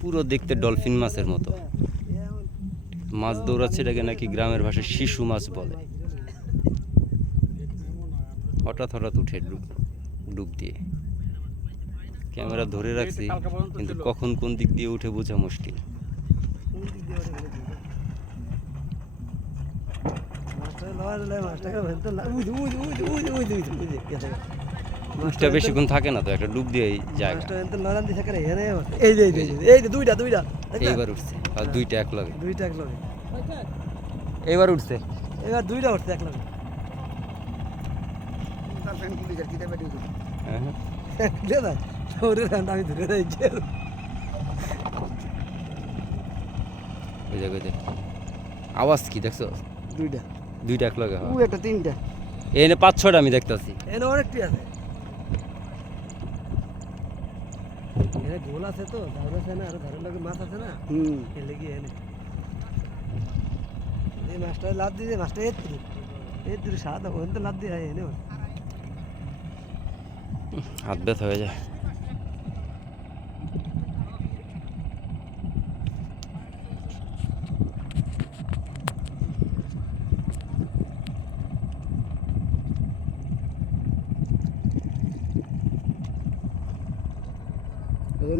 পুরো দেখতে ডলফিন মাছের মতো। মাছ দৌড়াচ্ছে, এটাকে নাকি গ্রামের ভাষায় শিশু মাছ বলে। হঠাৎ হঠাৎ উঠে ডুব দিয়ে। ক্যামেরা ধরে রাখছি, কিন্তু কখন কোন দিক দিয়ে উঠে বোঝা মুশকিল। মাছটা বেশিক্ষণ থাকে না তো, একটা ডুব দিয়ে যায়। এইবার উঠছে, আর দুইটা এক লগে। এইবার উঠছে, এবার দুইটা উঠছে এক লগে। আমি ধরে রয়েছি আওয়াজ কি দেখছো? দুইটা এক লগে, একটা তিনটা, এনে 5-6টা আমি দেখতেছি। এনে অনেকটি আছে, এনে গোল আছে তো, ধার আছে না, আর ধারের লগে মাছ আছে না, এলে গিয়ে এনে এই মাছটা লাভ দিয়ে, মাছটা এর দূরে সাদা ওখান তো লাভ দিয়ে এনে হাত ব্যথা হয়ে যায়।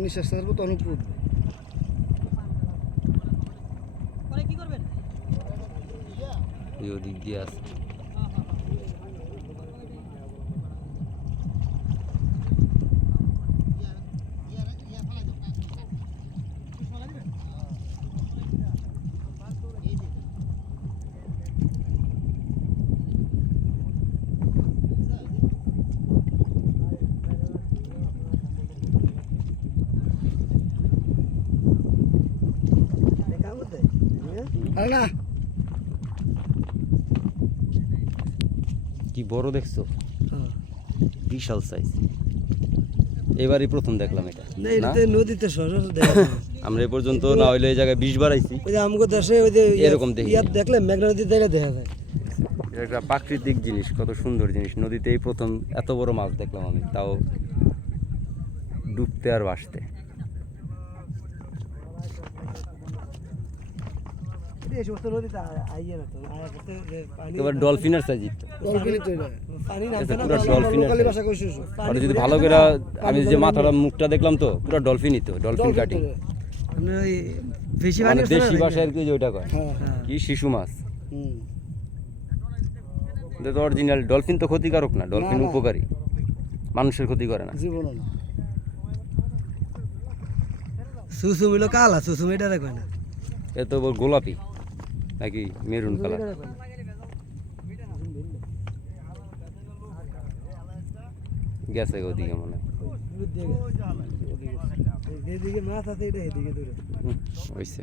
নিঃশ্বাস ছাড়বো তখন উঠবে। ওদিক দিয়ে আছে। কি বড় দেখছো? বিশাল সাইজ। এবারই প্রথম দেখলাম এটা। নদীতে আমরা এ পর্যন্ত না হইলে এই জায়গায় 20 বার আইছি। ওই যে আমগো দেশে ওই যে এরকম দেখি দেখলে মেঘনা নদীর জায়গা দেখা যায়। এটা একটা প্রাকৃতিক জিনিস, কত সুন্দর জিনিস। নদীতেই প্রথম এত বড় মাছ দেখলাম আমি, তাও ডুবতে আর ভাসতে। এবার ডলফিনের সাইজ যদি ভালো করে, আমি যে মাথাটা মুখটা দেখলাম তো পুরো ডলফিনই, তো ডলফিন কাটিং। দেশি ভাষায় আর কি ওইটা কয় কি শিশু মাছ। অরিজিনাল ডলফিন তো ক্ষতিকারক না, ডলফিন উপকারী, মানুষের ক্ষতি করে না। সুসুম হলো কালা, সুসুম এটা কয় না, এ তো গোলাপি নাকি মেরুন কালার। গেছে ওদিকে মনে হয়, যেদিকে মাছ আছে এটা এদিকে দূরে হইছে।